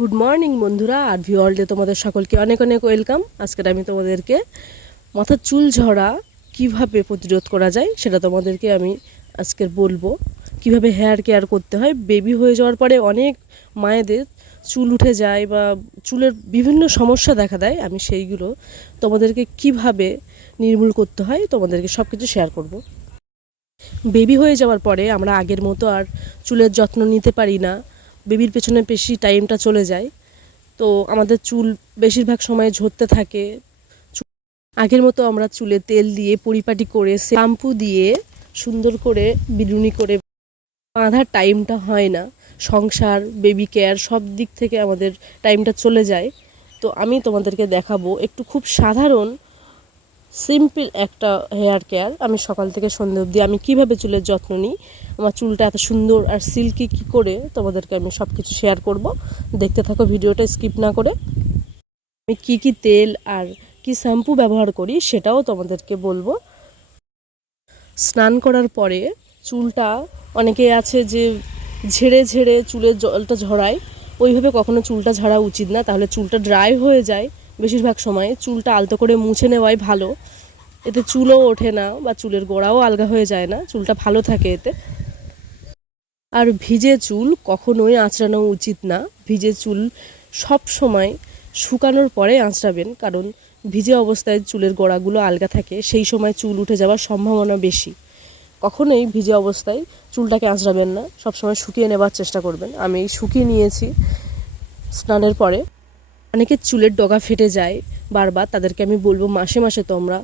Good morning বন্ধুরা। আর ভিওয়ার্ল্ডে তোমাদের সকলকে অনেক অনেক ওয়েলকাম আজকের আমি তোমাদেরকে মাথার চুল ঝরা কীভাবে প্রতিরোধ করা যায় সেটা তোমাদেরকে আমি আজকের বলব। কীভাবে হেয়ার কেয়ার করতে হয়? বেবি হয়ে যাওয়ার পরে অনেক মায়েদের চুল উঠে যায় বা চুলের বিভিন্ন সমস্যা দেখা দেয়। আমি সেইগুলো তোমাদেরকে কীভাবে নির্মূল করতে হয় তোমাদেরকে সব কিছু শেয়ার করব। বেবি হয়ে যাওয়ার পরে আমরা আগের মতো আর চুলের যত্ন নিতে পারি না। বেবির পেছনে বেশি টাইমটা চলে যায়। তো আমাদের চুল বেশিরভাগ সময় ঝরতে থাকে। আগের মতো আমরা চুলে তেল দিয়ে পরিপাটি করে শ্যাম্পু দিয়ে সুন্দর করে বিরুনি করে বাঁধার টাইমটা হয় না। সংসার, বেবি কেয়ার সব দিক থেকে আমাদের টাইমটা চলে যায়। তো আমি তোমাদেরকে দেখাবো একটু খুব সাধারণ সিম্পল একটা হেয়ার কেয়ার। আমি সকাল থেকে সন্ধ্যে অবধি আমি কীভাবে চুলের যত্ন নিই, আমার চুলটা এত সুন্দর আর সিল্কি কী করে, তোমাদেরকে আমি সব কিছু শেয়ার করব। দেখতে থাকো ভিডিওটা স্কিপ না করে। আমি কি কি তেল আর কি শ্যাম্পু ব্যবহার করি সেটাও তোমাদেরকে বলব। স্নান করার পরে চুলটা, অনেকে আছে যে ঝেড়ে ঝেড়ে চুলের জলটা ঝরায়, ওইভাবে কখনো চুলটা ঝরা উচিত না, তাহলে চুলটা ড্রাই হয়ে যায়। বেশিরভাগ সময় চুলটা আলতো করে মুছে নেওয়াই ভালো। এতে চুলও ওঠে না বা চুলের গোড়াও আলগা হয়ে যায় না, চুলটা ভালো থাকে এতে। আর ভিজে চুল কখনোই আঁচড়ানো উচিত না। ভিজে চুল সব সময় শুকানোর পরে আঁচড়াবেন, কারণ ভিজে অবস্থায় চুলের গোড়াগুলো আলগা থাকে, সেই সময় চুল উঠে যাওয়ার সম্ভাবনা বেশি। কখনোই ভিজে অবস্থায় চুলটাকে আঁচড়াবেন না, সবসময় শুকিয়ে নেবার চেষ্টা করবেন। আমি শুকিয়ে নিয়েছি স্নানের পরে। অনেকের চুলের ডগা ফেটে যায় বারবার, তাদেরকে আমি বলব মাসে মাসে তোমরা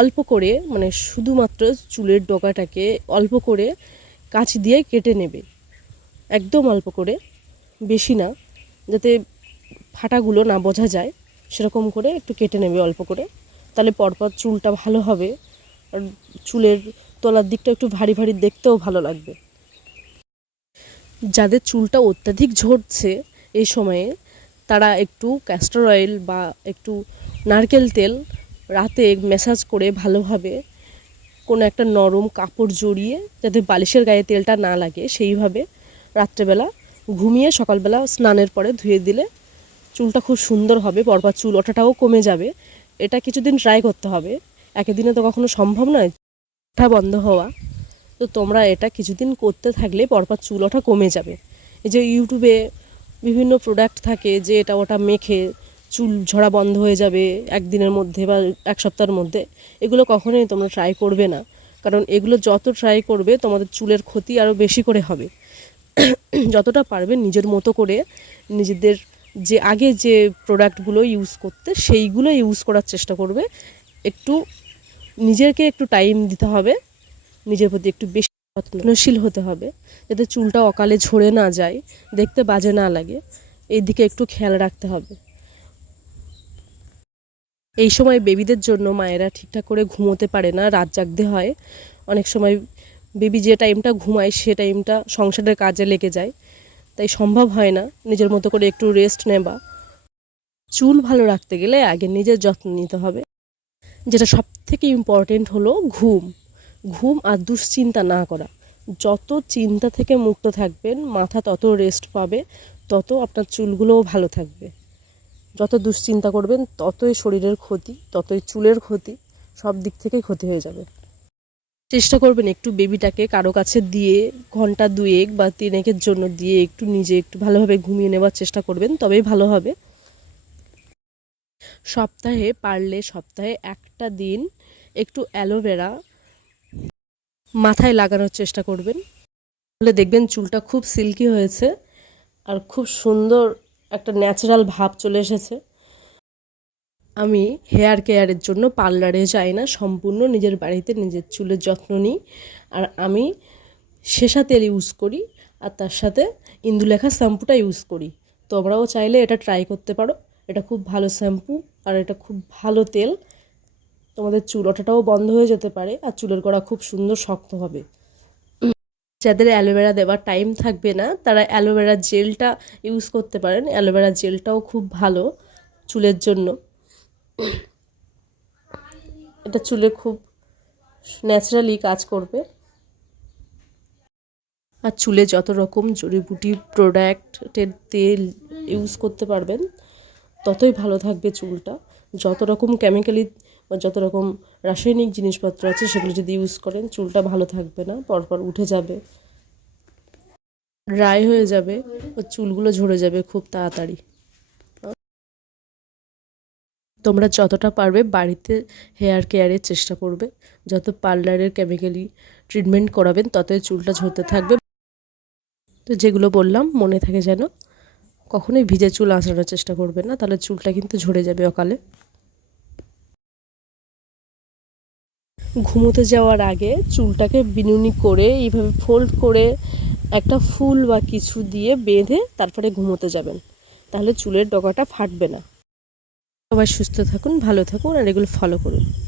অল্প করে মানে শুধুমাত্র চুলের ডগাটাকে অল্প করে কাঁচি দিয়ে কেটে নেবে। একদম অল্প করে, বেশি না, যাতে ফাটাগুলো না বোঝা যায়, সেরকম করে একটু কেটে নেবে অল্প করে। তাহলে পরপর চুলটা ভালো হবে, আর চুলের তলার দিকটা একটু ভারী ভারী দেখতেও ভালো লাগবে। যাদের চুলটা অত্যাধিক ঝরছে এই সময়ে তারা একটু ক্যাস্টর অয়েল বা একটু নারকেল তেল রাতে ম্যাসাজ করে ভালোভাবে কোনো একটা নরম কাপড় জড়িয়ে যাতে বালিশের গায়ে তেলটা না লাগে, সেইভাবে রাত্রেবেলা ঘুমিয়ে সকালবেলা স্নানের পরে ধুয়ে দিলে চুলটা খুব সুন্দর হবে, পরপর চুল ওঠাটাও কমে যাবে। এটা কিছুদিন ট্রাই করতে হবে। একদিনে তো কখনো সম্ভব নয়। ওঠা বন্ধ হওয়া। তো তোমরা এটা কিছুদিন করতে থাকলে পরপর চুল ওঠা কমে যাবে। এই যে ইউটিউবে বিভিন্ন প্রোডাক্ট থাকে যে এটা ওটা মেখে চুল ঝরা বন্ধ হয়ে যাবে একদিনের মধ্যে বা এক সপ্তাহের মধ্যে, এগুলো কখনোই তোমরা ট্রাই করবে না। কারণ এগুলো যত ট্রাই করবে, তোমাদের চুলের ক্ষতি আরও বেশি করে হবে। যতটা পারবে নিজের মতো করে নিজেদের যে আগে যে প্রোডাক্টগুলো ইউজ করতে, সেইগুলো ইউজ করার চেষ্টা করবে। একটু নিজেকে একটু টাইম দিতে হবে, নিজের প্রতি একটু বেশি যত্নশীল হতে হবে, যাতে চুলটা অকালে ঝরে না যায়, দেখতে বাজে না লাগে। এই দিকে একটু খেয়াল রাখতে হবে। এই সময় বেবিদের জন্য মায়েরা ঠিকঠাক করে ঘুমোতে পারে না, রাত জাগতে হয়। অনেক সময় বেবি যে টাইমটা ঘুমায়, সে টাইমটা সংসারের কাজে লেগে যায়। তাই সম্ভব হয় না নিজের মতো করে একটু রেস্ট নেবা চুল ভালো রাখতে গেলে আগে নিজের যত্ন নিতে হবে। যেটা সব থেকে ইম্পর্টেন্ট হলো ঘুম। ঘুম আর দুশ্চিন্তা না করা। যত চিন্তা থেকে মুক্ত থাকবেন, মাথা তত রেস্ট পাবে, তত আপনার চুলগুলোও ভালো থাকবে। যত দুশ্চিন্তা করবেন, ততই শরীরের ক্ষতি, ততই চুলের ক্ষতি, সব দিক থেকেই ক্ষতি হয়ে যাবে। চেষ্টা করবেন একটু বেবিটাকে কারও কাছে দিয়ে ঘণ্টা দুয়েক বা তিনেকের জন্য দিয়ে একটু নিজে একটু ভালোভাবে ঘুমিয়ে নেওয়ার চেষ্টা করবেন, তবেই ভালো হবে। সপ্তাহে, পারলে সপ্তাহে একটা দিন একটু অ্যালোভেরা মাথায় লাগানোর চেষ্টা করবেন। তাহলে দেখবেন চুলটা খুব সিল্কি হয়েছে আর খুব সুন্দর একটা ন্যাচারাল ভাব চলে এসেছে। আমি হেয়ার কেয়ারের জন্য পার্লারে যাই না, সম্পূর্ণ নিজের বাড়িতে নিজের চুলের যত্ন নিই। আর আমি শেষা তেল ইউজ করি আর তার সাথে ইন্দুলেখা শ্যাম্পুটা ইউজ করি। তোমরাও চাইলে এটা ট্রাই করতে পারো। এটা খুব ভালো শ্যাম্পু আর এটা খুব ভালো তেল। তোমাদের চুল ওঠাটাও বন্ধ হয়ে যেতে পারে আর চুলের গোড়া খুব সুন্দর শক্ত হবে। যাদের অ্যালোভেরা দেওয়ার টাইম থাকবে না, তারা অ্যালোভেরা জেলটা ইউজ করতে পারেন। অ্যালোভেরা জেলটাও খুব ভালো চুলের জন্য। এটা চুলে খুব ন্যাচারালি কাজ করবে। আর চুলে যত রকম জড়িবুটি প্রোডাক্টের তেল ইউজ করতে পারবেন, ততই ভালো থাকবে চুলটা। যত রকম কেমিক্যালি বা যত রকম রাসায়নিক জিনিসপত্র আছে সেগুলো যদি ইউজ করেন, চুলটা ভালো থাকবে না, পরপর উঠে যাবে। ড্রাই হয়ে যাবে ও চুলগুলো ঝরে যাবে খুব তাড়াতাড়ি। তোমরা যতটা পারবে বাড়িতে হেয়ার কেয়ারের চেষ্টা করবে। যত পার্লারের কেমিক্যালি ট্রিটমেন্ট করাবেন, ততই চুলটা ঝরতে থাকবে। তো যেগুলো বললাম, মনে থাকে যেন কখনোই ভিজে চুল আঁচড়ানোর চেষ্টা করবে না, তাহলে চুলটা কিন্তু ঝরে যাবে অকালে। ঘুমোতে যাওয়ার আগে চুলটাকে বিনুনি করে এইভাবে ফোল্ড করে একটা ফুল বা কিছু দিয়ে বেঁধে তারপরে ঘুমোতে যাবেন। তাহলে চুলের ডগাটা ফাটবে না। সবাই সুস্থ থাকুন, ভালো থাকুন, আর এগুলো ফলো করুন।